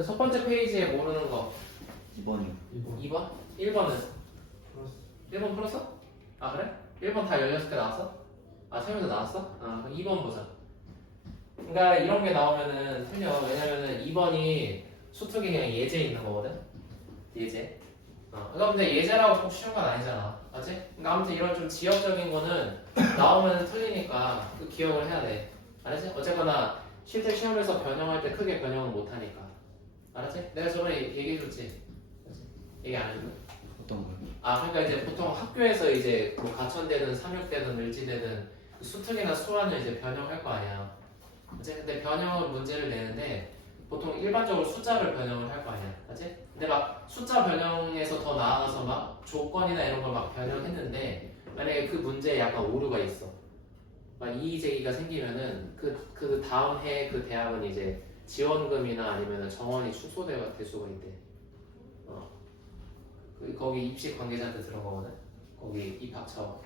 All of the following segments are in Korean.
첫 번째 페이지에 모르는 거 2번이요. 2번? 1번은? 플러스 1번 풀었어? 아 그래? 1번 다 16개 나왔어? 아 처음에도 나왔어? 아 그럼 2번 보자. 그러니까 이런 게 나오면은 틀려. 왜냐면은 2번이 수특이 그냥 예제 있는 거거든? 예제. 그러니까 근데 예제라고 꼭 쉬운 건 아니잖아. 맞지? 그러니까 아무튼 이런 좀 지역적인 거는 나오면 틀리니까 그 기억을 해야 돼. 알았지? 어쨌거나 실제 시험에서 변형할 때 크게 변형을 못 하니까. 알았지? 내가 저번에 얘기해줬지? 얘기 안 해줬나? 어떤 거요? 아 그러니까 이제 보통 학교에서 이제 뭐 가천되든 삼육되든 을지되든 그 수특이나 수완을 이제 변형할 거 아니야. 그치? 근데 변형을 문제를 내는데 보통 일반적으로 숫자를 변형을 할 거 아니야. 그치? 근데 막 숫자 변형에서 더 나아가서 막 조건이나 이런 걸 막 변형했는데 만약에 그 문제에 약간 오류가 있어. 막 이의제기가 생기면은 그 다음 해 그 대학은 이제 지원금이나 아니면 정원이 축소될 수가 있대. 거기 입시 관계자한테 들어가거든. 거기 입학처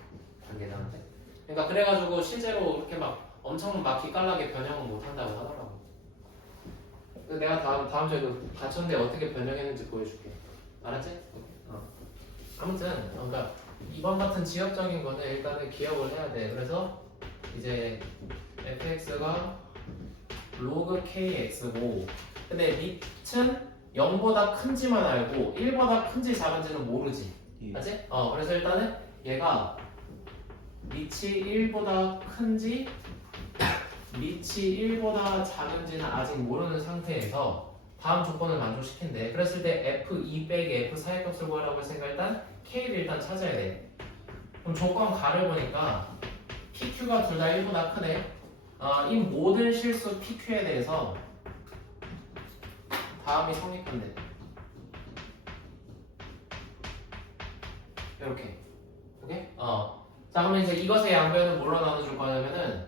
관계자한테. 그러니까 그래가지고 실제로 그렇게 막 엄청 막 기깔나게 변형은 못 한다고 하더라고. 그래서 내가 다음 주에 그 가천대 어떻게 변형했는지 보여줄게. 알았지? 아무튼 그러니까 이번 같은 지역적인 거는 일단은 기억을 해야 돼. 그래서 이제 fx가 log kx고, 근데 밑은 0보다 큰지만 알고 1보다 큰지 작은지는 모르지. 예. 맞지? 그래서 일단은 얘가 밑이 1보다 큰지 밑이 1보다 작은지는 아직 모르는 상태에서 다음 조건을 만족시킨대. 그랬을 때 f2 빼기 f 사이 값을 구하라고 했으니까 일단 k를 일단 찾아야 돼. 그럼 조건 가를 보니까 pq가 둘 다 1보다 크네. 이 모든 실수 pq에 대해서 다음이 성립한대. 이렇게. 오케이? 자, 그러면 이제 이것의 양변은 뭘로 나눠줄 거냐면은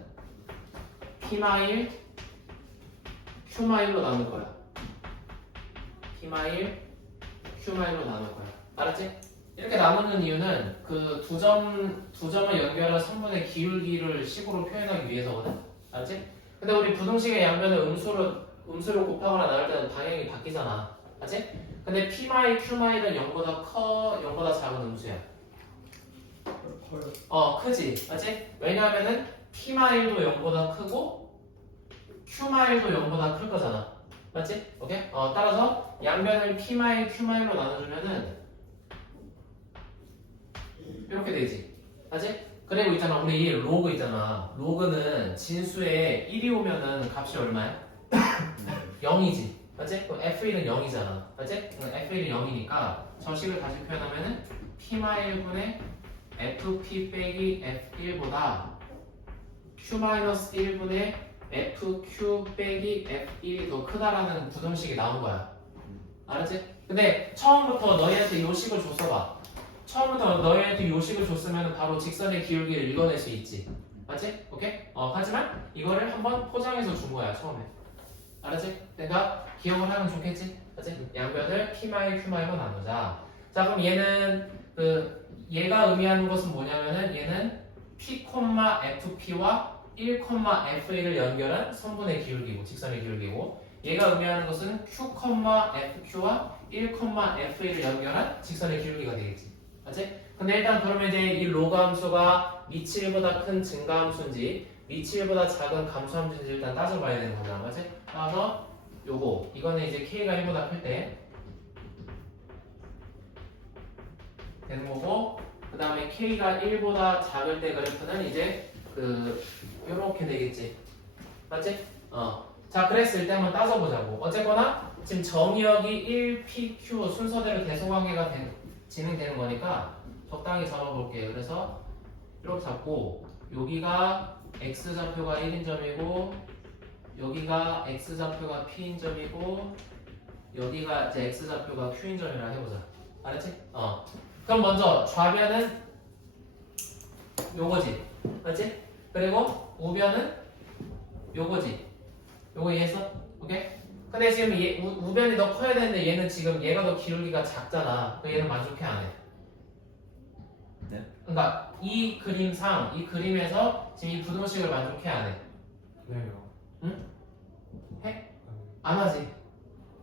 P마일, Q마일로 나눌 거야. P마일, Q마일로 나눌 거야. 알았지? 이렇게 나누는 이유는 그 두 점을 연결한 성분의 기울기를 식으로 표현하기 위해서거든. 알았지? 근데 우리 부등식의 양변을 음수로 곱하거나 나눌 때는 방향이 바뀌잖아. 알았지? 근데 P마일, Q마일은 0보다 작은 음수야. 크지. 맞지? 왜냐하면은 P마일도 0보다 크고 Q마일도 0보다 클 거잖아. 맞지? 오케이? 따라서 양변을 P마일, Q마일로 나눠주면은 이렇게 되지. 맞지? 그리고 있잖아. 우리 이 로그 있잖아. 로그는 진수에 1이 오면은 값이 얼마야? 0이지. 맞지? 그럼 F1은 0이잖아. 맞지? F1은 0이니까 저 식을 다시 표현하면은 P-1분의 FP 빼기 F1보다 Q-1분의 FQ 빼기 F1이 더 크다라는 부등식이 나온 거야. 알았지? 근데 처음부터 너희한테 이 식을 줬어봐. 처음부터 너희한테 이 식을 줬으면 바로 직선의 기울기를 읽어낼 수 있지. 맞지? 오케이? 하지만 이거를 한번 포장해서 준 거야, 처음에. 알았지? 그러니까 기억을 하면 좋겠지? 맞지? 양변을 P-Q로 나누자. 자, 그럼 얘는 얘가 의미하는 것은 뭐냐면은 얘는 P, FP와 1, F1을 연결한 선분의 기울기고, 직선의 기울기고, 얘가 의미하는 것은 Q, FQ와 1, F1을 연결한 직선의 기울기가 되겠지. 맞지? 근데 일단 그러면 이제 이 로그 함수가 밑이 1보다 큰 증가함수인지 밑이 1보다 작은 감소함수인지 일단 따져봐야 되는 거잖아. 맞지? 따라서 요거 이거는 이제 K가 1보다 클 때 되는 거고, 그 다음에 K가 1보다 작을 때 그래프는 이제 요렇게 되겠지. 맞지? 자, 그랬을 때 한번 따져보자고. 어쨌거나 지금 점유역이 1PQ 순서대로 대소관계가 진행되는 거니까 적당히 잡아볼게요. 그래서 이렇게 잡고 여기가 X좌표가 1인 점이고 여기가 X좌표가 P인 점이고 여기가 이제 X좌표가 Q인 점이라 해보자. 알았지? 그럼 먼저 좌변은 요거지. 맞지? 그리고 우변은 요거지. 요거 이해했어? 오케이? 근데 지금 우변이 더 커야 되는데 얘는 지금 얘가 더 기울기가 작잖아. 그럼 얘는 만족해 안 해? 네? 그러니까 이 그림에서 지금 이 부등식을 만족해 안 해? 네요. 응? 해? 안 하지.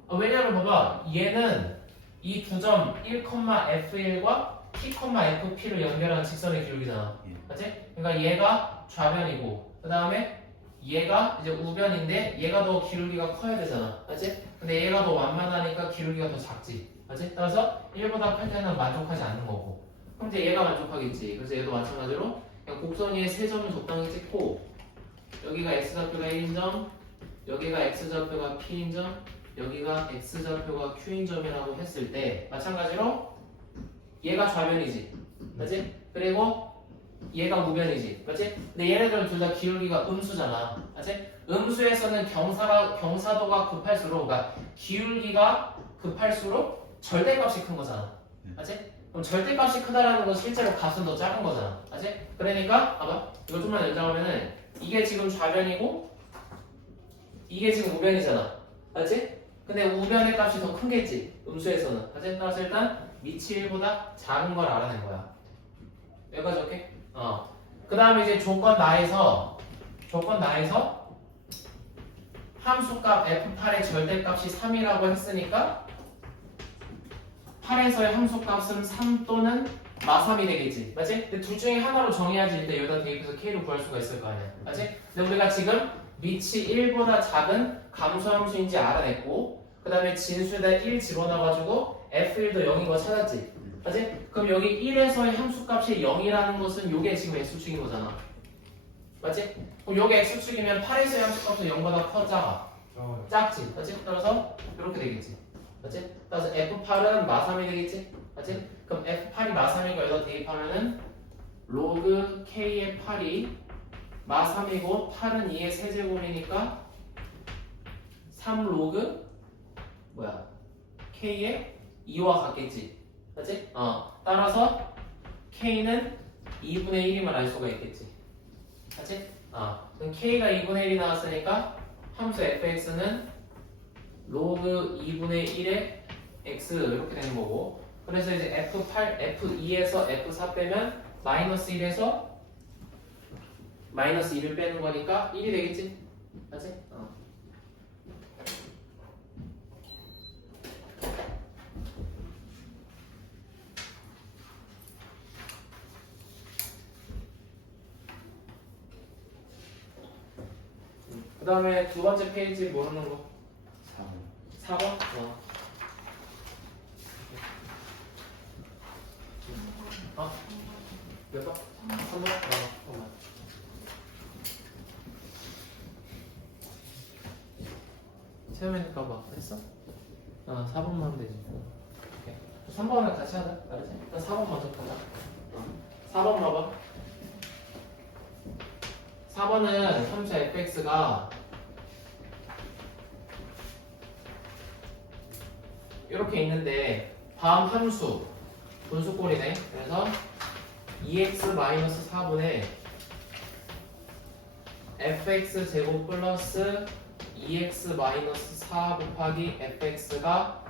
왜냐면 봐봐 얘는 이 두 점 1,f1과 t,fp를 연결하는 직선의 기울기잖아. 예. 맞지? 그러니까 얘가 좌변이고 그 다음에 얘가 이제 우변인데 얘가 더 기울기가 커야 되잖아. 맞지? 근데 얘가 더 완만하니까 기울기가 더 작지. 맞지? 따라서 1보다 클 때는 만족하지 않는 거고. 그럼 이제 얘가 만족하겠지. 그래서 얘도 마찬가지로 그냥 곡선 위에 세 점을 적당히 찍고 여기가 x좌표가 1인점, 여기가 x좌표가 p인점, 여기가 x좌표가 q인점이라고 했을 때 마찬가지로 얘가 좌변이지. 맞지? 그리고 얘가 우변이지. 맞지? 근데 얘네들은 둘 다 기울기가 음수잖아. 맞지? 음수에서는 경사도가 급할수록 그러니까 기울기가 급할수록 절대값이 큰 거잖아. 맞지? 그럼 절대값이 크다라는 건 실제로 값은 더 작은 거잖아. 맞지? 그러니까 봐봐. 이거 좀만 연장하면은 이게 지금 좌변이고 이게 지금 우변이잖아. 맞지? 근데 우변의 값이 더 큰겠지. 음수에서는. 맞지? 따라서 일단 위치 1보다 작은 걸 알아낸 거야. 여기까지 오케이? 그 다음에 이제 조건 나에서 함수값 f8의 절대값이 3이라고 했으니까 8에서의 함수값은 3 또는 마3이 되겠지. 맞지? 근데 둘 중에 하나로 정해야지 일단 여기다 대입해서 k로 구할 수가 있을 거 아니야. 맞지? 근데 우리가 지금 위치 1보다 작은 감소함수인지 알아냈고 그 다음에 진수에다 1 집어넣어가지고 f1도 0인 거 찾았지. 맞지? 그럼 여기 1에서의 함수값이 0이라는 것은 요게 지금 x축인 거잖아. 맞지? 그럼 요게 x축이면 8에서의 함수값은 0보다 커 작아? 작지. 맞지? 따라서 이렇게 되겠지. 맞지? 따라서 f8은 마3이 되겠지? 맞지? 그럼 f8이 마3이고 여기다 대입하면은 로그 k의 8이 마3이고 8은 2의 세제곱이니까 3 로그 k의 2와 같겠지. 맞지? 따라서 k는 2분의 1임을 알 수가 있겠지. 맞지? 그럼 k가 2분의 1이 나왔으니까 함수 fx는 로그 2분의 1의 x 이렇게 되는 거고 그래서 이제 f2에서 f4 빼면 마이너스 1에서 마이너스 1을 빼는 거니까 1이 되겠지? 맞지? 그 다음에 두 번째 페이지 모르는 거 4번 4번? 몇 번? 3번? 잠깐만 채우니까 막 했어? 4번만 하면 되지. 오케이. 3번을 같이 하자. 알았지? 일단 4번 먼저 가자. 4번 봐봐. 4번은 함수 fx가 이렇게 있는데 다음 함수 분수꼴이네. 그래서 2x-4분의 fx 제곱 플러스 2x-4 곱하기 fx가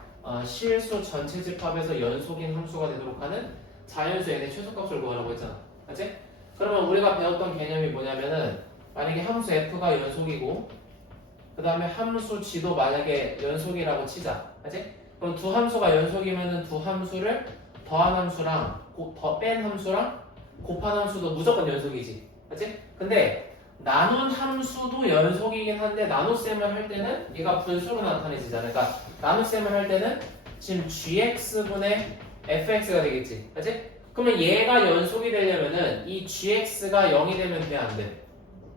실수 전체 집합에서 연속인 함수가 되도록 하는 자연수 n의 최소값을 구하라고 했잖아. 맞지? 그러면 우리가 배웠던 개념이 뭐냐면은 만약에 함수 f가 연속이고 그 다음에 함수 g도 만약에 연속이라고 치자. 맞지? 그럼 두 함수가 연속이면은 두 함수를 더한 함수랑 뺀 함수랑 곱한 함수도 무조건 연속이지. 맞지? 근데 나눈 함수도 연속이긴 한데 나눗셈을 할 때는 얘가 분수로 나타내지잖아. 그러니까 나눗셈을 할 때는 지금 gx분의 fx가 되겠지. 맞지? 그러면 얘가 연속이 되려면은 이 gx가 0이 되면 돼, 안 돼?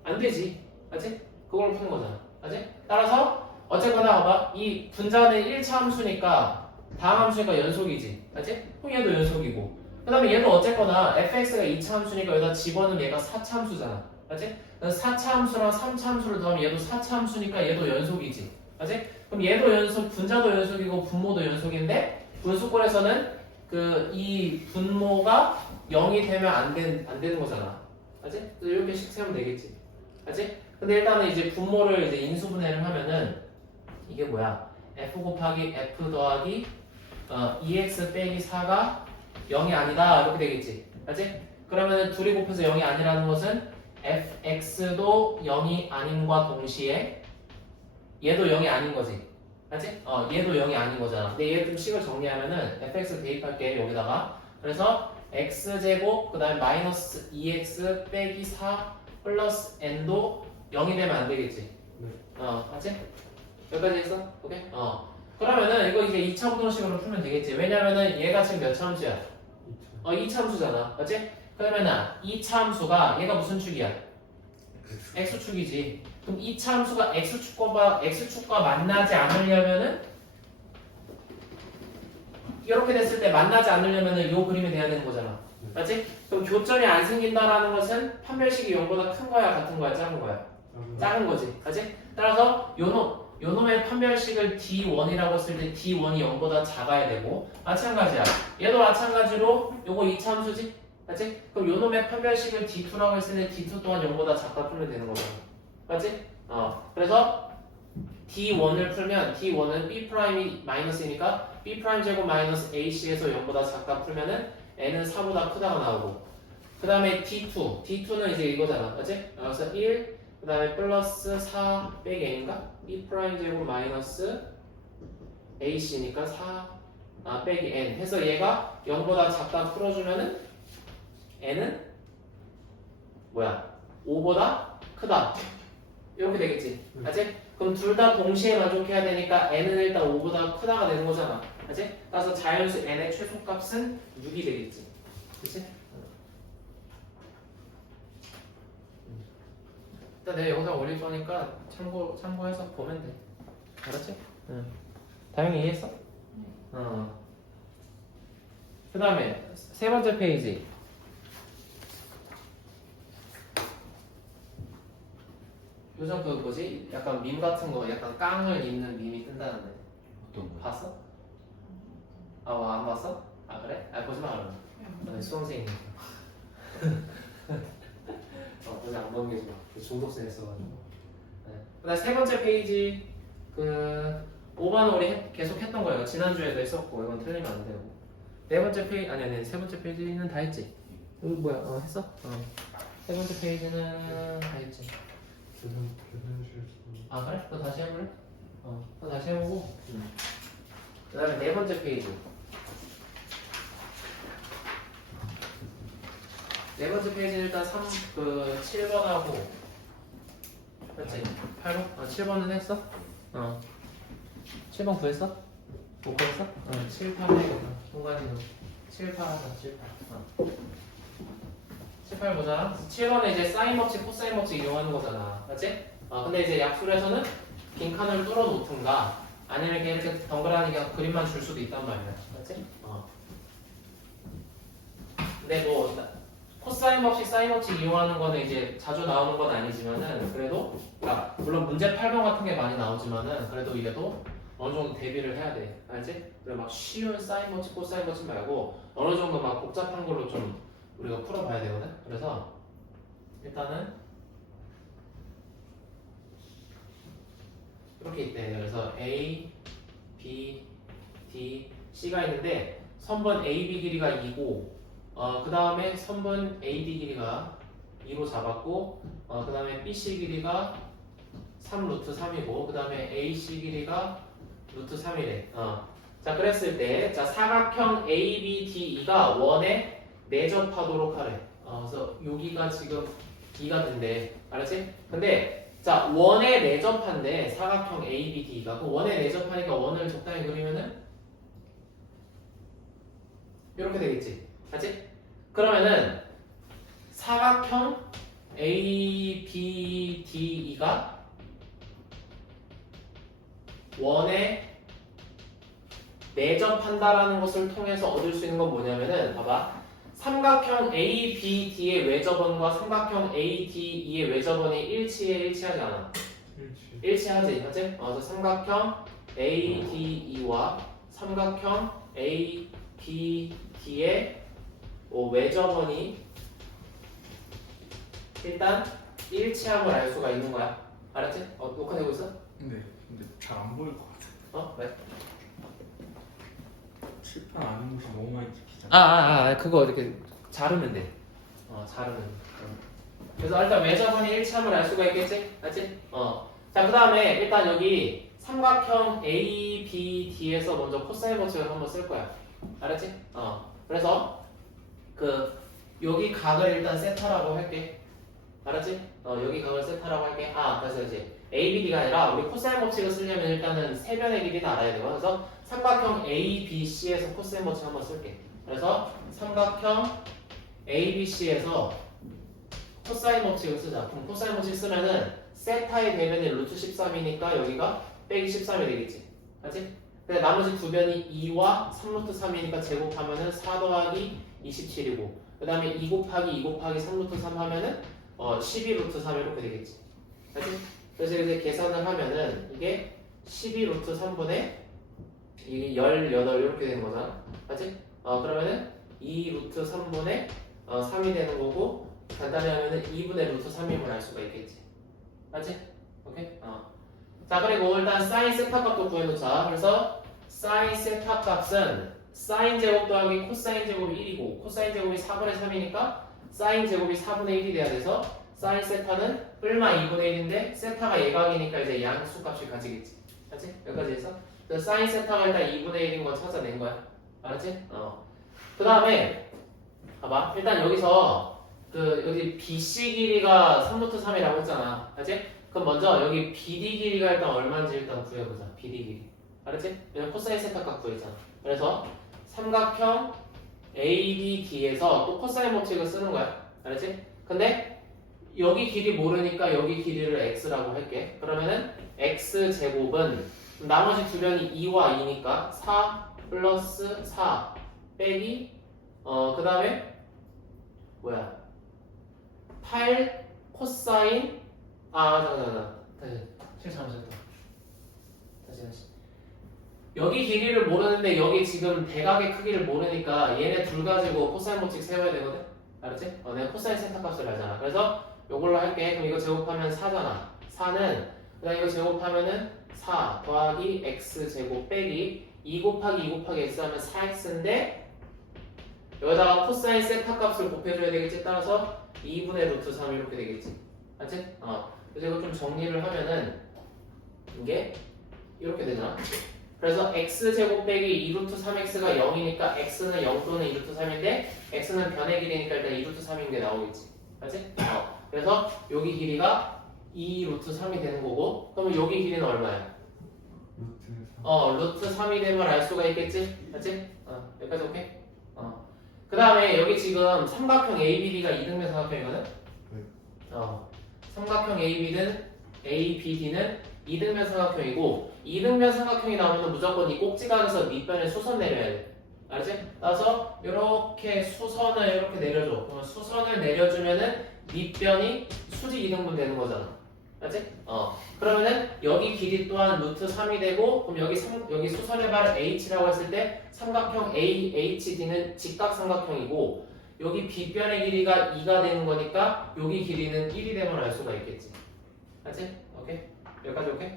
안 되지. 맞지? 그걸 푸는 거잖아. 맞지? 따라서 어쨌거나 봐봐. 이 분자는 1차 함수니까 다음 함수니까 연속이지. 맞지? 그럼 얘도 연속이고 그 다음에 얘도 어쨌거나 fx가 2차 함수니까 여기다 집어넣으면 얘가 4차 함수잖아. 맞지? 그래서 4차 함수랑 3차 함수를 더하면 얘도 4차 함수니까 얘도 연속이지. 맞지? 그럼 얘도 연속, 분자도 연속이고 분모도 연속인데 분수꼴에서는 이 분모가 0이 되면 안 되는 거잖아. 맞지? 이렇게 식 세우면 되겠지. 맞지? 근데 일단은 이제 분모를 이제 인수분해를 하면은 이게 뭐야? f 곱하기 f 더하기 2x 빼기 4가 0이 아니다 이렇게 되겠지. 맞지? 그러면 둘이 곱해서 0이 아니라는 것은 fx도 0이 아님과 동시에 얘도 0이 아닌 거지. 알지? 얘도 0이 아닌 거잖아. 근데 얘 좀 식을 정리하면은 fx 대입할게 여기다가. 그래서 x제곱 그다음에 마이너스 2x 빼기 4 플러스 n도 0이 되면 안 되겠지? 네. 알지? 여기까지 했어? 오케이? 그러면은 이거 이제 2차 부동식으로 풀면 되겠지? 왜냐면은 얘가 지금 몇 차 함수야? 2차 함수잖아. 맞지? 그러면은 2차 함수가 얘가 무슨 축이야? x축이지. 그럼 2차 함수가 x축과 만나지 않으려면은 이렇게 됐을 때 만나지 않으려면은 요 그림이 돼야 되는 거잖아. 맞지? 그럼 교점이 안 생긴다라는 것은 판별식이 0보다 큰 거야, 같은 거야, 작은 거야? 작은 거지. 맞지? 따라서 요놈의 판별식을 D1이라고 했을 때 D1이 0보다 작아야 되고 마찬가지야. 얘도 마찬가지로 요거 2차 함수지? 맞지? 그럼 요놈의 판별식을 D2라고 했을 때 D2 또한 0보다 작다 풀면 되는 거잖아. 맞지? 그래서 D1을 풀면 D1은 B'이 마이너스이니까 B' 제곱 마이너스 AC에서 0보다 작다 풀면은 N은 4보다 크다가 나오고 그 다음에 D2는 이제 이거잖아. 맞지? 그래서 1, 그 다음에 플러스 4 빼기 N인가? B' 제곱 마이너스 AC니까 4 빼기 N 해서 얘가 0보다 작다 풀어주면은 N은 뭐야? 5보다 크다. 이렇게 되겠지. 맞지? 그럼 둘 다 동시에 만족해야 되니까 n은 일단 5보다 크다가 되는 거잖아. 맞지? 따라서 자연수 n의 최소값은 6이 되겠지. 그치? 일단 내가 영상 올릴 거니까 참고해서 보면 돼. 알았지? 응. 다행히 이해했어? 그 다음에 세 번째 페이지. 요즘 그 뭐지? 약간 밈 같은 거 약간 깡을 입는 밈이 뜬다는데 어떤 거? 봤어? 안 봤어? 그래? 보지 마 그러면 수험생이니까 보지 안 보는 게 좋아. 중독성 있어가지고. 그다음 세 번째 페이지 5번 우리 계속 했던 거예요. 지난주에도 했었고 이건 틀리면 안 되고 네 번째 페이지 아니 세 번째 페이지는 다 했지? 이거 뭐야? 했어? 세 번째 페이지는 다 했지. 그래? 너 다시 해볼래? 너 다시 해보고 그 다음에 네 번째 페이지 네 번째 페이지는 일단 7번하고 맞지? 8번? 7번은 했어? 7번 구했어? 못 구했어? 7, 8 해야겠다. 동관이는 7, 8 하자. 7, 8 7, 8 보자. 7번은 이제 사인 법칙, 코사인 법칙 이용하는 거잖아. 맞지? 근데 이제 약술에서는 빈칸을 뚫어 놓든가 아니면 이렇게 덩그러니 그냥 그림만 줄 수도 있단 말이야. 맞지? 근데 뭐 코사인 법칙, 사인 법칙 이용하는 거는 이제 자주 나오는 건 아니지만은 그래도 물론 문제 8번 같은 게 많이 나오지만은 그래도 이게도 어느 정도 대비를 해야 돼. 알지? 그래 막 쉬운 사인 법칙, 코사인 법칙 말고 어느 정도 막 복잡한 걸로 좀 우리가 풀어봐야 되거든. 그래서 일단은 이렇게 있대. 그래서 A, B, D, C가 있는데 선분 AB 길이가 2고 그 다음에 선분 AD 길이가 2로 잡았고 그 다음에 BC 길이가 3루트 3이고 그 다음에 AC 길이가 루트 3이래. 자 그랬을 때 자 사각형 ABDE가 원에 내접하도록 하래. 그래서 여기가 지금 D가 된대. 알았지? 근데 자 원에 내접한데 사각형 ABD가 그 원에 내접하니까 원을 적당히 그리면은 이렇게 되겠지. 맞지? 그러면은 사각형 ABDE가 원에 내접한다라는 것을 통해서 얻을 수 있는 건 뭐냐면은 봐봐. 삼각형 ABD의 외접원과 삼각형 ADE의 외접원이 일치하지 않아? 일치하지, 맞지? 그래서 삼각형 ADE와 삼각형 ABD의 외접원이 일단 일치함을 알 수가 있는 거야. 알았지? 녹화되고 있어? 근데 잘 안 보일 것 같아. 왜? 칠판 아는 곳이 너무 많이 찍히잖아. 그거 이렇게 자르면 돼. 자르면. 그래서 일단 외접원이 일치함을 알 수가 있겠지? 맞지? 자, 그 다음에 일단 여기 삼각형 ABD에서 먼저 코사인 법칙을 한번 쓸 거야. 알았지? 그래서 여기 각을 일단 세타라고 할게. 알았지? 여기 각을 세타라고 할게. 그래서 이제 ABD가 아니라 우리 코사인 법칙을 쓰려면 일단은 세 변의 길이는 알아야 되고, 그래서 삼각형 ABC에서 코사인 법칙 한번 쓸게. 그래서 삼각형 ABC에서 코사인 법칙을 쓰자. 그럼 코사인 법칙 쓰면은 세타의 대변이 루트 13이니까 여기가 빼기 13이 되겠지. 맞지? 근데 나머지 두 변이 2와 3루트 3이니까 제곱하면은 4 더하기 27이고, 그 다음에 2 곱하기 2 곱하기 3루트 3 하면은 12루트 3 이렇게 되겠지. 맞지? 그래서 이제 계산을 하면은 이게 12루트 3분의 이게 18 이렇게 되는 거잖아. 맞지? 그러면은 2루트 3분의 3이 되는 거고, 간단히 하면은 2분의 루트 3임을 알 수가 있겠지. 맞지? 오케이? 자, 그리고 일단 사인 세타 값도 구해놓자. 그래서 사인 세타 값은 사인 제곱 더하기 코사인 제곱이 1이고, 코사인 제곱이 4분의 3이니까 사인 제곱이 4분의 1이 돼야 돼서 사인 세타는 얼마 2분의 1인데 세타가 예각이니까 이제 양수 값을 가지겠지. 맞지? 여기까지 해서 그래서 사인 세타가 일단 2분의 1인 거 찾아낸 거야. 알았지? 그 다음에 봐봐. 일단 여기서 여기 BC 길이가 3루트 3이라고 했잖아. 알지? 그럼 먼저 여기 BD 길이가 일단 얼마인지 일단 구해보자. BD 길이. 알았지? 왜냐면 코사인 세타 값 구했잖아. 그래서 삼각형 ABD에서 또 코사인 법칙을 쓰는 거야. 알았지? 근데 여기 길이 모르니까 여기 길이를 x라고 할게. 그러면은 x제곱은 나머지 두 변이 2와 2니까 4 플러스 4 빼기 그 다음에 뭐야 8 코사인 잠깐만 다시 실 잘못했다. 다시 여기 길이를 모르는데 여기 지금 대각의 크기를 모르니까 얘네 둘 가지고 코사인 법칙 세워야 되거든. 알았지? 내가 코사인 세타 값을 알잖아. 그래서 요걸로 할게. 그럼 이거 제곱하면 4잖아. 4는 그다음 이거 제곱하면은 4 더하기 x제곱 빼기 2 곱하기 2 곱하기 x 하면 4x인데 여기다가 코사인 세타 값을 곱해줘야 되겠지. 따라서 2분의 루트 3 이렇게 되겠지. 맞지? 그래서 이거 좀 정리를 하면은 이게 이렇게 되잖아. 그래서 x제곱 빼기 2루트 3x가 0이니까 x는 0 또는 2루트 3인데 x는 변의 길이니까 일단 2루트 3인 게 나오겠지. 맞지? 그래서 여기 길이가 2루트 3이 되는 거고, 그러면 여기 길이는 얼마야? 루트 3이 되면 알 수가 있겠지? 맞지? 여기까지 오케이? 그 다음에 여기 지금 삼각형 ABD가 이등변 삼각형이거든? 삼각형 ABD는 이등변 삼각형이고, 이등변 삼각형이 나오면 무조건 이 꼭지각에서 밑변에 수선 내려야 돼. 알았지? 따라서 이렇게 수선을 이렇게 내려줘. 그러면 수선을 내려주면은 밑변이 수직 이등분 되는 거잖아. 알았지? 그러면은 여기 길이 또한 루트 3이 되고, 그럼 여기 수선의 발을 H라고 했을 때 삼각형 AHD는 직각삼각형이고, 여기 빗변의 길이가 2가 되는 거니까 여기 길이는 1이 되면 알 수가 있겠지. 알았지? 오케이? 여기까지 오케이?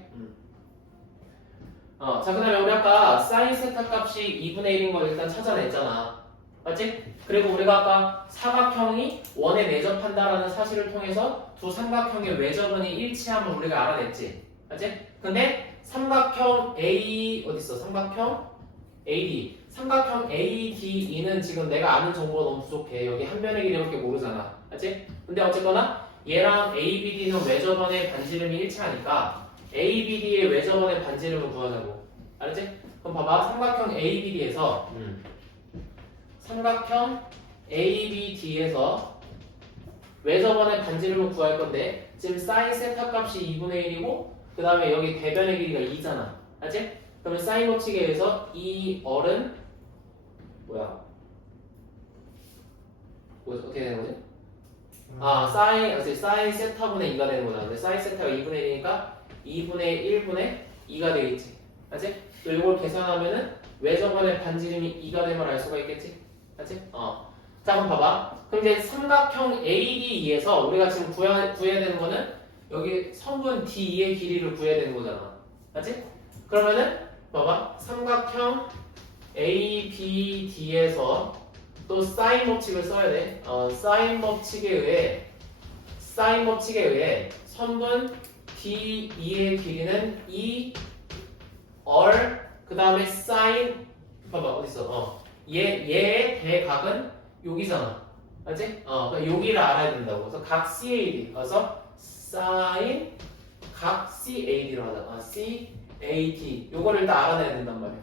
자, 그 다음에 우리 아까 사인 세타 값이 2분의 1인 걸 일단 찾아냈잖아. 맞지? 그리고 우리가 아까 사각형이 원에 내접한다라는 사실을 통해서 두 삼각형의 외접은이 일치함을 우리가 알아냈지. 맞지? 근데 삼각형 어딨어? 삼각형 AD. 삼각형 ADE는 지금 내가 아는 정보가 너무 부족해. 여기 한 변의 길이밖에 모르잖아. 맞지? 근데 어쨌거나 얘랑 ABD는 외접원의 반지름이 일치하니까 ABD의 외접원의 반지름을 구하자고. 알았지? 그럼 봐봐. 삼각형 ABD에서 외접원의 반지름을 구할 건데 지금 사인 세타 값이 2분의 1이고 그 다음에 여기 대변의 길이가 2잖아. 알았지? 그러면 사인 법칙에 의해서 이 얼은 뭐야? 어떻게 되는 거지? 사인 세타분의 2가 되는 거잖아. 근데 사인 세타가 2분의 1이니까 2분의 1분의 2가 되겠지. 알지? 또 이걸 계산하면은 외접원의 반지름이 2가 되면 알 수가 있겠지. 알지? 자, 그럼 봐봐. 그럼 이제 삼각형 ADE에서 우리가 지금 구해야 되는 거는 여기 성분 DE의 길이를 구해야 되는 거잖아. 알지? 그러면은 봐봐. 삼각형 ABD에서 또 사인 법칙을 써야 돼. 사인 법칙에 의해 선분 DE의 길이는 2 그 다음에 사인 봐봐 어딨어 얘의 대각은 여기잖아 맞지? 그러니까 여기를 알아야 된다고 그래서 각 CAD 그래서 사인 각 CAD로 하자 CAD 요거를 일단 알아내야 된단 말이야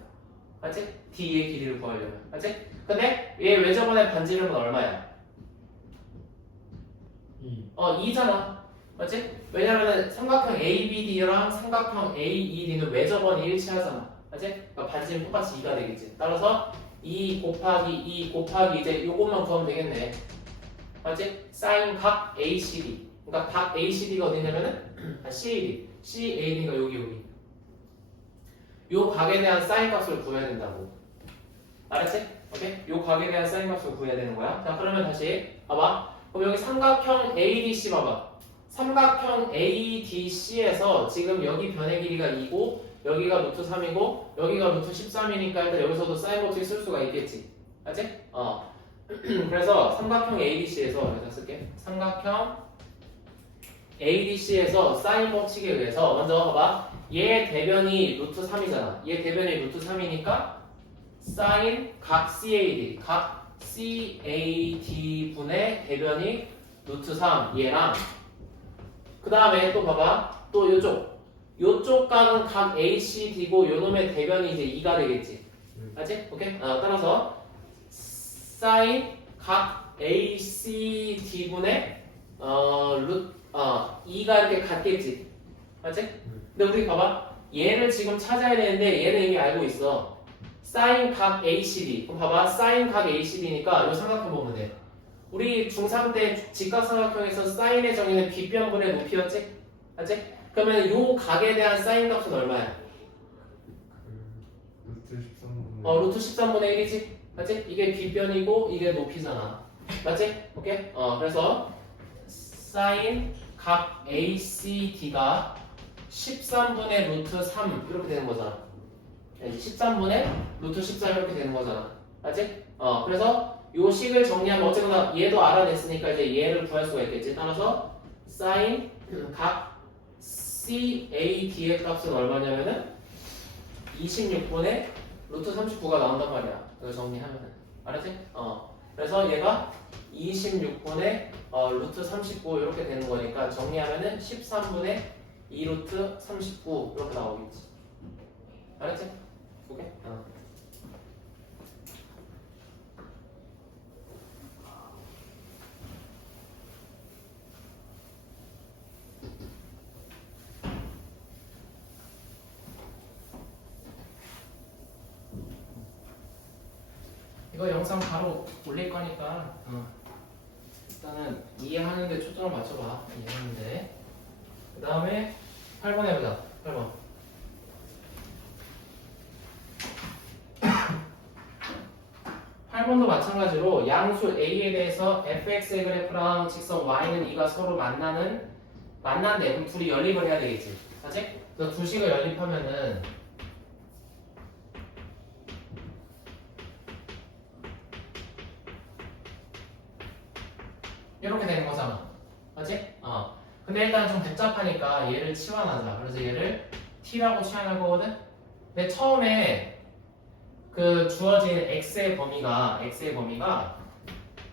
맞지? D의 길이를 구하려면 맞지? 근데 얘 외접원의 반지름은 얼마야? 2잖아 맞지? 왜냐면은 삼각형 ABD랑 삼각형 AED는 외접원이 일치하잖아 맞지? 그러니까 반지름 똑같이 2가 되겠지 따라서 2 곱하기 2 곱하기 이제 요것만 구하면 되겠네 맞지? 사인 각 ACD 그러니까 각 ACD가 어디냐면은 CAD가 여기 요 각에 대한 사인 값을 구해야 된다고 알았지? 오케이? 요 각에 대한 사인 값을 구해야 되는 거야 자 그러면 다시 봐봐 그럼 여기 삼각형 ADC 봐봐 삼각형 ADC에서 지금 여기 변의 길이가 2고 여기가 루트 3이고 여기가 루트 13이니까 일단 여기서도 사인 법칙 쓸 수가 있겠지 맞지? 그래서 삼각형 ADC에서 여기다 쓸게 삼각형 ADC에서 사인 법칙에 의해서 먼저 봐봐 얘 대변이 루트 3이잖아 얘 대변이 루트 3이니까 사인 각 CAD 분의 대변이 루트 3 얘랑 그 다음에 또 봐봐 또 요쪽 각은 각 ACD고 요놈의 대변이 이제 2가 되겠지 맞지? 오케이? 따라서 사인 각 ACD분의 2가 이렇게 같겠지 맞지? 근데 우리 봐봐 얘를 지금 찾아야 되는데 얘는 이미 알고 있어 사인 각 ACD 그럼 봐봐 사인 각 ACD니까 요 삼각형 보면 돼 우리 중3 때 직각삼각형에서 사인의 정의는 빗변분의 높이였지? 맞지? 그러면 요 각에 대한 사인 값은 얼마야? 루트 13분의 1이지? 맞지? 이게 빗변이고 이게 높이잖아 맞지? 오케이? 그래서 사인 각 ACD가 13분의 루트 3 이렇게 되는 거잖아 13분의 루트 13 이렇게 되는 거잖아 맞지? 그래서 요 식을 정리하면 어쨌거나 얘도 알아냈으니까 이제 얘를 구할 수가 있겠지 따라서 사인 각 CAD의 값은 얼마냐면은 26분의 루트 39가 나온단 말이야 이거 정리하면은 알았지? 그래서 얘가 26분의 루트 39 이렇게 되는 거니까 정리하면은 13분의 2 루트 39 이렇게 나오겠지 알았지? 오케이? 이거 영상 바로 올릴 거니까 일단은 이해하는데 초점을 맞춰봐 이해하는데 그 다음에 8번 해보자 8번 8번도 마찬가지로 양수 A에 대해서 fx의 그래프랑 직선 y는 2가 서로 만나는데 그럼 둘이 연립을 해야 되겠지 맞지? 그래서 두 식을 연립하면은 이렇게 되는 거잖아 맞지? 근데 일단 좀 복잡하니까 얘를 치환하자 그래서 얘를 t라고 치환할 거거든 근데 처음에 그 주어진 x의 범위가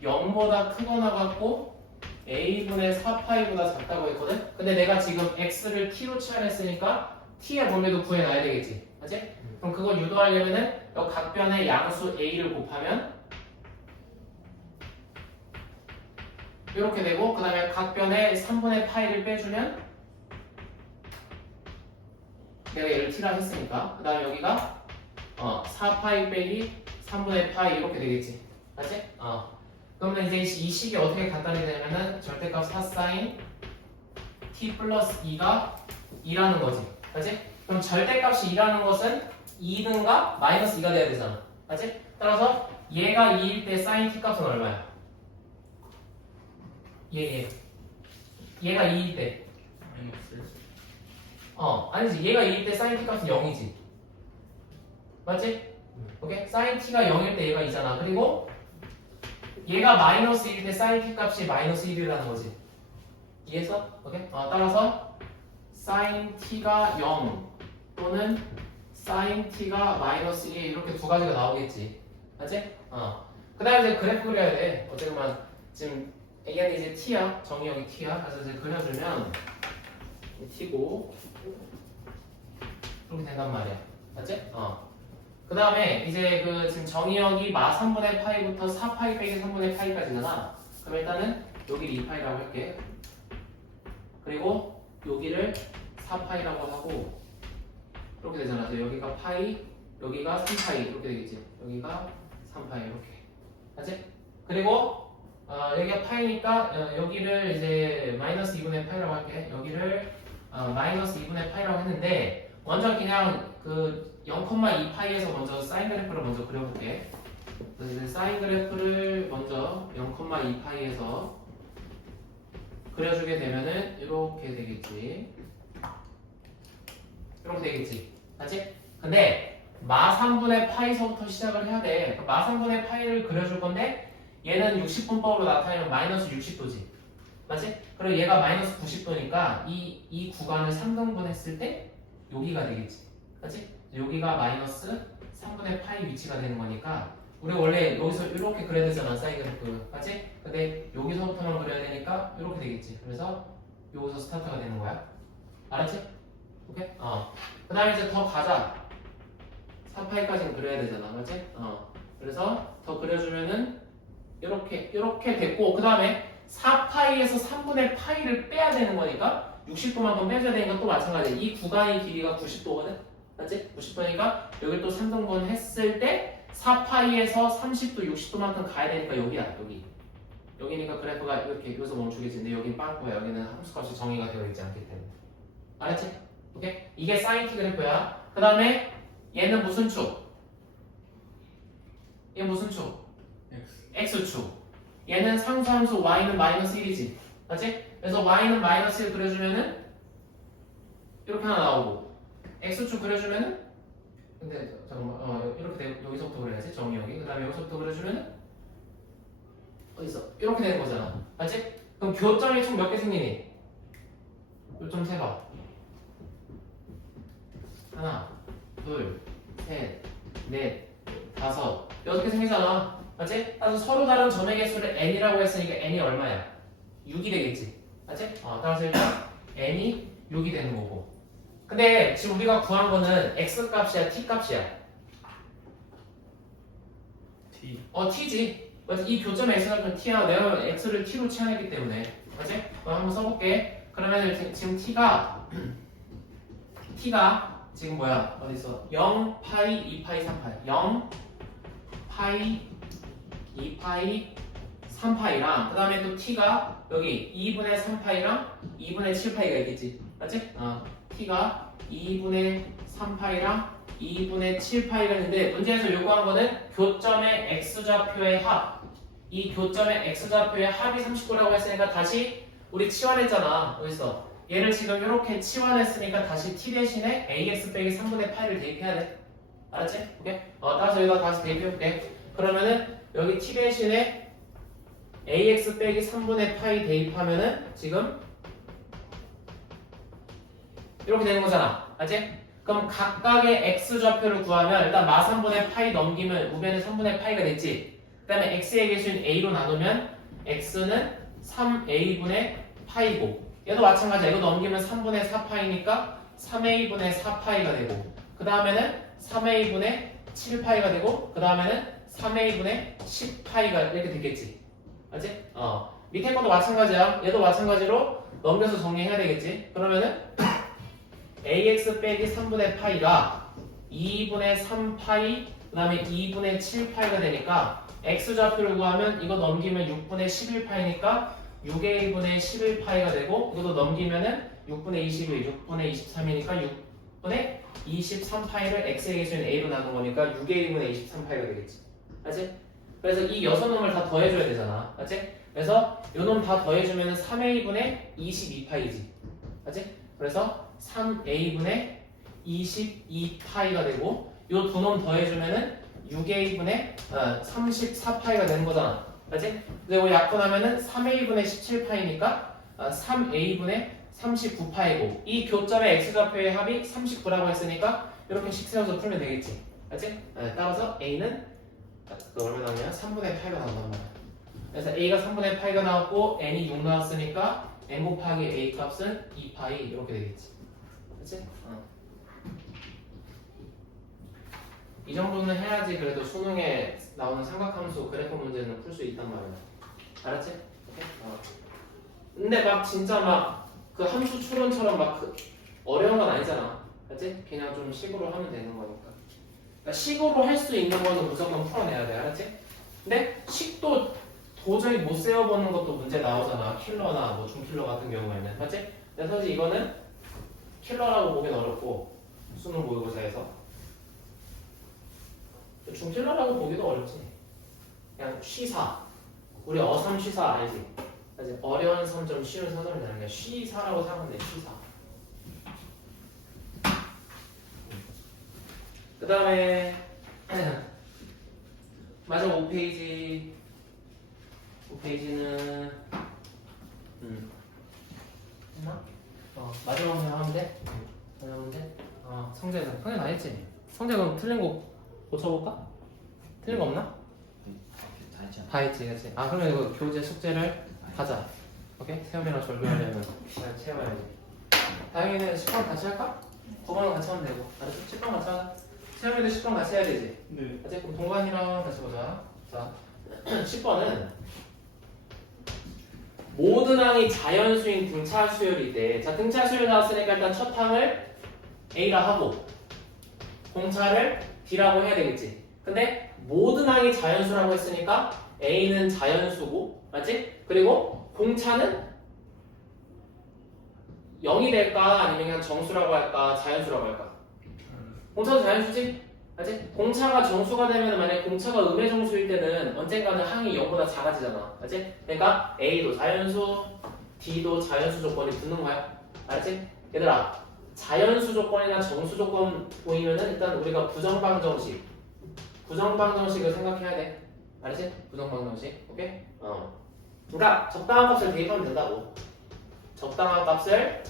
0보다 크거나 같고 a분의 4파이보다 작다고 했거든? 근데 내가 지금 x를 t로 치환했으니까 t의 범위도 구해놔야 되겠지 맞지? 그럼 그걸 유도하려면은 이 각변의 양수 a를 곱하면 이렇게 되고 그 다음에 각변에 3분의 파이를 빼주면 내가 얘를 t라 했으니까 그 다음에 여기가 4파이 빼기 3분의 파이 이렇게 되겠지 맞지? 그러면 이제 이 식이 어떻게 간단히 되냐면은 절대값 4sin t 플러스 2가 2라는 거지 맞지? 그럼 절대값이 2라는 것은 2등가 마이너스 2가 돼야 되잖아 맞지? 따라서 얘가 2일 때 sin t 값은 얼마야? 얘가 2일 때 아니지 얘가 2일 때 sin t 값은 0이지 맞지? 오케이? sin t가 0일 때 얘가 2잖아 그리고 얘가 마이너스 1일 때 sin t 값이 마이너스 1이라는 거지 이해했어? 오케이? 따라서 sin t가 0 또는 sin t가 마이너스 1 이렇게 두 가지가 나오겠지. 맞지? 그 다음에 이제 그래프 그려야 돼. 어쨌든 지금 얘는 이제 t야. 정의역이 t야. 그래서 이제 그려주면 t고 이렇게 된단 말이야. 맞지? 그 다음에 이제 그 지금 정의역이 마 3분의 파이부터 4파이 빼기 3분의 파이까지잖아. 그럼 일단은 여기를 2파이라고 할게. 그리고 여기를 4파이라고 하고 이렇게 되잖아. 그래서 여기가 파이, 여기가 3파이 이렇게 되겠지. 여기가 3파이 이렇게. 맞지? 그리고 여기가 파이니까 여기를 이제 마이너스 2분의 파이라고 할게. 여기를 마이너스 2분의 파이라고 했는데 먼저 그냥 그 0,2파이에서 먼저 사인 그래프를 먼저 그려볼게. 그래서 이제 사인 그래프를 먼저 0,2파이에서 그려주게 되면은 이렇게 되겠지. 이렇게 되겠지. 맞지? 근데 마 3분의 파이서부터 시작을 해야 돼. 마 3분의 파이를 그려줄 건데 얘는 60분법으로 나타내면 마이너스 60도지. 맞지? 그리고 얘가 마이너스 90도니까 이 구간을 3등분 했을 때 여기가 되겠지. 맞지? 여기가 마이너스 3분의 파이 위치가 되는 거니까 우리 원래 여기서 이렇게 그려야 되잖아. 사인 그래프. 맞지? 근데 여기서부터만 그려야 되니까 이렇게 되겠지. 그래서 여기서 스타트가 되는 거야. 알았지? 오케이? 그 다음에 이제 더 가자. 4파이까지는 그려야 되잖아. 맞지? 그래서 더 그려주면은 이렇게 됐고 그 다음에 4파이에서 3분의 파이를 빼야 되는 거니까 60도만큼 빼줘야 되니까 또 마찬가지야. 이 구간의 길이가 90도거든? 맞지? 90도니까 여기 또 3등분 했을 때 4파이에서 30도, 60도만큼 가야 되니까 여기야. 여기니까 그래프가 이렇게 여기서 멈추겠지. 근데 여긴 빵꾸야. 여기는 함수값이 정의가 되어 있지 않기 때문에. 알았지? 오케이? 이게 사인 t 그래프야. 그 다음에 얘는 무슨 축? 얘 무슨 축? x축. 얘는 상수함수 y는 마이너스 1이지. 맞지? 그래서 y는 마이너스 1 그려주면은 이렇게 하나 나오고 x축 그려주면은 근데 잠깐만 이렇게 여기서부터 그려야지. 정의역이. 그 다음에 여기서부터 그려주면은 어디서? 이렇게 되는 거잖아. 맞지? 그럼 교점이 총 몇 개 생기니? 요점 세봐. 하나, 둘, 셋, 넷, 다섯, 6개 생기잖아. 맞지? 따라서 서로 다른 점의 개수를 n이라고 했으니까 n이 얼마야? 6이 되겠지. 맞지? 따라서 일단 n이 6이 되는 거고. 근데 지금 우리가 구한 거는 x 값이야, t 값이야? T. t지. 맞지? 이 교점의 x가 좀 t야. 내가 x를 t로 취한했기 때문에. 맞지? 그럼 한번 써볼게. 그러면 지금 t가 지금 뭐야? 어디서? 0, 파이, 2파이, 3파이. 0, 파이, 2파이, 3파이랑 그 다음에 또 t가 여기 2분의 3파이랑 2분의 7파이가 있겠지. 맞지? t가 2분의 3파이랑 2분의 7파이가 있는데 문제에서 요구한 거는 교점의 x좌표의 합. 이 교점의 x좌표의 합이 39라고 했으니까 다시 우리 치환했잖아. 어딨어? 얘를 지금 이렇게 치환했으니까 다시 t 대신에 ax 빼기 3분의 파이를 대입해야 돼. 알았지? 오케이? 따라서 여기다 다시 대입해볼게. 그러면은 여기 t 대신에 ax 빼기 3분의 파이 대입하면은 지금 이렇게 되는 거잖아. 알지? 그럼 각각의 x좌표를 구하면 일단 마 3분의 파이 넘기면 우변에 3분의 파이가 됐지. 그 다음에 x의 개수인 a로 나누면 x는 3a분의 파이고 얘도 마찬가지야. 이거 넘기면 3분의 4파이니까 3a분의 4파이가 되고 그 다음에는 3a분의 7파이가 되고 그 다음에는 3a분의 10파이가 이렇게 되겠지. 알지? 밑에 것도 마찬가지야. 얘도 마찬가지로 넘겨서 정리해야 되겠지. 그러면은 ax 빼기 3분의 파이가 2분의 3파이 그 다음에 2분의 7파이가 되니까 x좌표를 구하면 이거 넘기면 6분의 11파이니까 6의 1분의 11파이가 되고 이것도 넘기면은 6분의 21, 6분의 23이니까 6분의 23파이를 x의 개수인 a로 나눈 거니까 6의 1분의 23파이가 되겠지. 맞지? 그래서 이 6놈을 다 더해줘야 되잖아. 맞지? 그래서 이 놈 다 더해주면은 3의 1분의 22파이지. 맞지? 그래서 3a분의 22파이가 되고 이 두 놈 더해주면은 6의 1분의 34파이가 되는 거잖아. 맞지? 그리고 약분하면은 3a분의 17파이니까 3a분의 39파이고 이 교점의 x좌표의 합이 39라고 했으니까 이렇게 식 세워서 풀면 되겠지. 알지? 따라서 A는 그 얼마 나오냐? 3분의 8가 나온단 말이야. 그래서 A가 3분의 8가 나왔고 N이 6 나왔으니까 N 곱하기 A 값은 2파이 이렇게 되겠지. 그치? 이 정도는 해야지 그래도 수능에 나오는 삼각함수 그래프 문제는 풀 수 있단 말이야. 알았지? 오케이? 근데 막 진짜 막 그 함수 추론처럼 막 그 어려운 건 아니잖아. 알지? 그냥 좀 식으로 하면 되는 거니까. 그러니까 식으로 할 수 있는 거는 무조건 풀어내야 돼. 알았지? 근데 식도 도저히 못 세워보는 것도 문제 나오잖아. 킬러나 뭐 중킬러 같은 경우에는. 맞지? 근데 사실 이거는 킬러라고 보긴 어렵고 수능 모의고사에서 중킬러라고 보기도 어렵지. 그냥 쉬사. 우리 어삼 쉬사 알지? 알지? 어려운 섬 좀 쉬운 서점이 되는 게 쉬사라고 생각하면 돼. 쉬사. 그 다음에 마지막 5페이지 5페이지는 했나? 마지막 그냥 하면 돼? 마지막 하면 돼? 성재는 성재 다 했지? 성재 그럼 틀린 거 고쳐볼까? 틀린 거 없나? 다 했잖아. 다 했지 그치? 그러면 이거 교재 숙제를 하자. 오케이? 세연이랑 절교하려면 잘 채워야지. 다행히는 10번 같이 할까? 9번은 같이 하면 되고 알았어? 10번 같이 하자. 세연이도 10번 같이 해야 되지? 네. 어쨌든 그럼 동관이랑 같이 보자. 자, 10번은 모든 항이 자연수인 등차 수열일 때, 자 등차 수열 나왔으니까 일단 첫 항을 A라 하고 공차를 D라고 해야 되겠지. 근데 모든 항이 자연수라고 했으니까 A는 자연수고, 맞지? 그리고 공차는 0이 될까 아니면 그냥 정수라고 할까 자연수라고 할까? 공차도 자연수지? 맞지? 공차가 정수가 되면 만약에 공차가 음의 정수일 때는 언젠가는 항이 0보다 작아지잖아. 맞지? 그러니까 A도 자연수, D도 자연수 조건이 붙는 거야. 알았지? 얘들아, 자연수 조건이나 정수 조건 보이면은 일단 우리가 부정방정식을 생각해야 돼. 알았지? 부정방정식. 오케이? 그러니까 적당한 값을 대입하면 된다고. 적당한 값을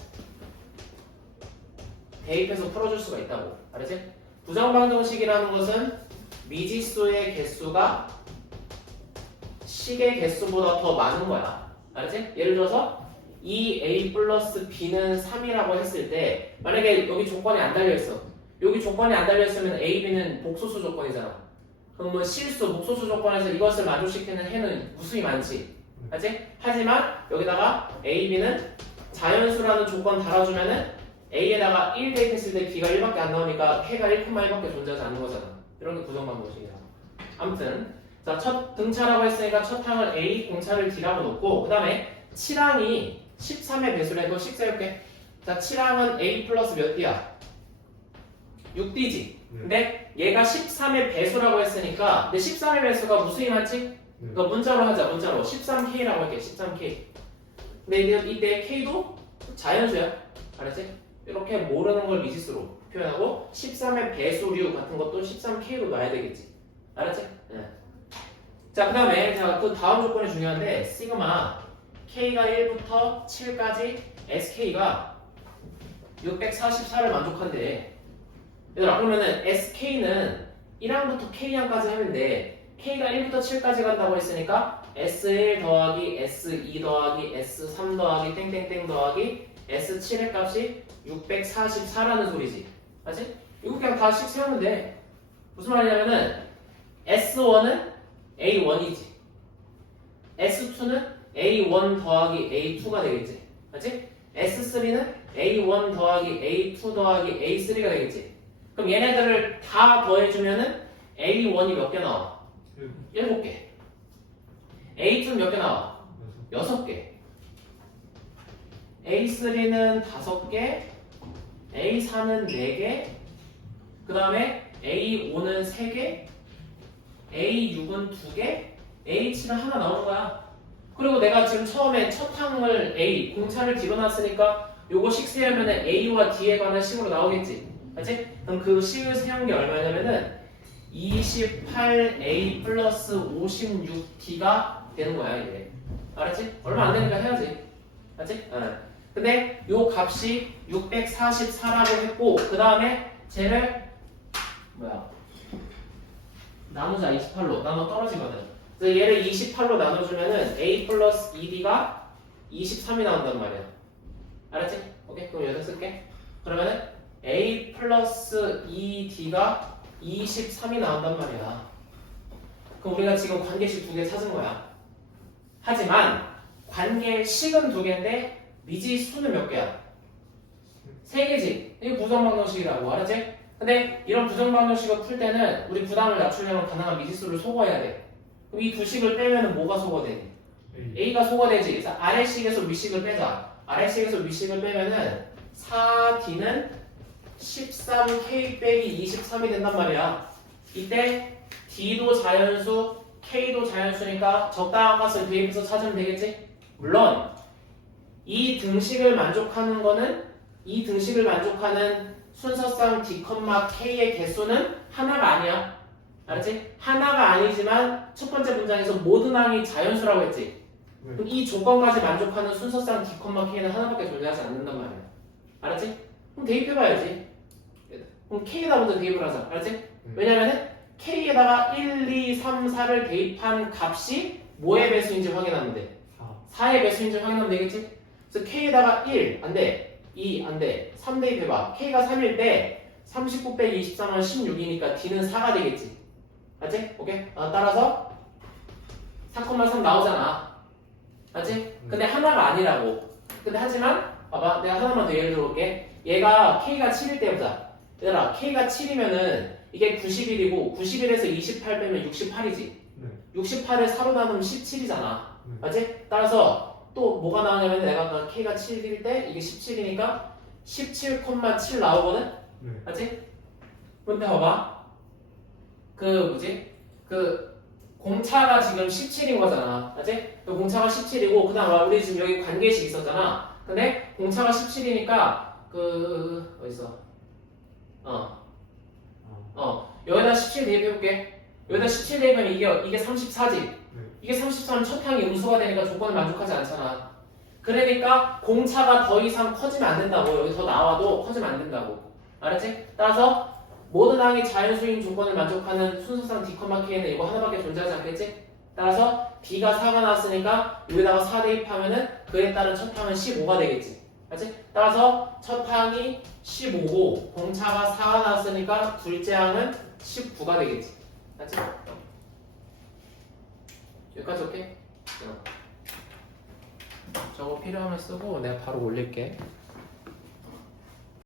대입해서 풀어줄 수가 있다고. 알았지? 부정방정식이라는 것은 미지수의 개수가 식의 개수보다 더 많은 거야. 알았지? 예를 들어서 2a 플러스 b는 3이라고 했을 때 만약에 여기 조건이 안 달려있어. 여기 조건이 안 달려있으면 a, b는 복소수 조건이잖아. 그러면 실수, 목소수 조건에서 이것을 만족시키는 해는 무수히 많지. 알지? 하지만 여기다가 a, b는 자연수라는 조건 달아주면은 A에다가 1 대입했을 때 B가 1밖에 안 나오니까 해가 1,1밖에 존재하지 않는 거잖아. 이런 게 부정방정식이야. 아무튼 자, 첫 등차라고 했으니까 첫 항을 A, 공차를 D라고 놓고 그 다음에 7항이 13의 배수를 해도 식 세울게. 자, 7항은 A 플러스 몇 D야? 6D지. 근데 얘가 13의 배수라고 했으니까 근데 13의 배수가 무수히 많지? 그러니까 문자로 하자. 문자로 13K라고 할게. 13K. 근데 이때 K도 자연수야. 알았지? 이렇게 모르는 걸 미지수로 표현하고 13의 배수류 같은 것도 13K로 놔야 되겠지. 알았지? 네. 자, 그 다음에 그 다음 조건이 중요한데 시그마 K가 1부터 7까지 SK가 644를 만족한대. 얘들아, 그러면은 SK는 1항부터 K항까지 하면 돼. K가 1부터 7까지 간다고 했으니까 S1 더하기 S2 더하기 S3 더하기 땡땡땡 더하기 S7의 값이 644라는 소리지. 맞지? 이거 그냥 다 식 세우면 돼. 무슨 말이냐면은 S1은 A1이지. S2는 A1 더하기 A2가 되겠지. 맞지? S3는 A1 더하기 A2 더하기 A3가 되겠지. 그럼 얘네들을 다 더해주면은 A1이 몇 개 나와? 7개. A2는 몇 개 나와? 6개. A3는 5개, A4는 4개, 그 다음에 A5는 3개, A6은 2개, A7은 하나 나오는 거야. 그리고 내가 지금 처음에 첫 항을 A, 공차를 집어놨으니까 요거 식 세우면 A와 D에 관한 식으로 나오겠지. 맞지? 그럼 그 식을 세운 게 얼마냐면은 28A 플러스 56D가 되는 거야, 이게. 알았지? 얼마 안 되니까 해야지. 맞지? 근데 요 값이 644라고 했고 그 다음에 쟤를 뭐야? 나누자 28로 나눠 떨어지거든. 그래서 얘를 28로 나눠주면은 a 플러스 2d가 23이 나온단 말이야. 알았지? 오케이, 그럼 여기서 쓸게. 그러면은 a 플러스 2d가 23이 나온단 말이야. 그럼 우리가 지금 관계식 2개 찾은 거야. 하지만 관계식은 2개인데 미지수는 몇 개야? 3개지. 이게 부정방정식이라고. 알았지? 근데 이런 부정방정식을 풀 때는 우리 부담을 낮추려면 가능한 미지수를 소거해야 돼. 그럼 이 두 식을 빼면은 뭐가 소거되니? A가 소거되지. 그래서 아래식에서 위식을 빼자. 아래식에서 위식을 빼면은 4D는 13K 빼기 23이 된단 말이야. 이때 D도 자연수, K도 자연수니까 적당한 값을 대입해서 찾으면 되겠지? 물론 이 등식을 만족하는 거는 이 등식을 만족하는 순서상 D, K의 개수는 하나가 아니야. 알았지? 하나가 아니지만 첫 번째 문장에서 모든 항이 자연수라고 했지? 그럼 이 조건까지 만족하는 순서상 D, K는 하나밖에 존재하지 않는단 말이야. 알았지? 그럼 대입해봐야지. 그럼 K에다 먼저 대입을 하자. 알았지? 왜냐면은 K에다가 1, 2, 3, 4를 대입한 값이 뭐의 배수인지 확인하면 돼. 4의 배수인지 확인하면 되겠지? 그래서 K에다가 1, 안 돼. 2, 안 돼. 3 대입해봐. K가 3일 때 39 빼기 23은 16이니까 D는 4가 되겠지. 알지? 오케이? 따라서 4,3 나오잖아. 알지? 근데 하나가 아니라고. 근데 하지만 봐봐. 내가 하나만 더 예를 들어볼게. 얘가 K가 7일 때 보자. 얘들아, K가 7이면은 이게 91이고 91에서 28 빼면 68이지. 68을 4로 나누면 17이잖아. 알지? 따라서 또 뭐가 나오냐면 내가 아까 K가 7일 때 이게 17이니까 17,7 나오거든? 알지? 근데 봐봐. 공차가 지금 17인 거잖아. 알지? 공차가 17이고, 그 다음 우리 지금 여기 관계식 있었잖아. 근데 공차가 17이니까, 어딨어? 여기다 17 대입해볼게. 여기다 17 대입하면 이게 34지? 이게 34는 첫 항이 음수가 되니까 조건을 만족하지 않잖아. 그러니까 공차가 더 이상 커지면 안 된다고. 여기 더 나와도 커지면 안 된다고. 알았지? 따라서 모든 항이 자연수인 조건을 만족하는 순서상 D, K는 이거 하나밖에 존재하지 않겠지? 따라서 D가 4가 나왔으니까 여기다가 4 대입하면은 그에 따른 첫 항은 15가 되겠지. 알지? 따라서 첫 항이 15고 공차가 4가 나왔으니까 둘째 항은 19가 되겠지. 알지? 여기까지 오케이? 저거 필요하면 쓰고 내가 바로 올릴게.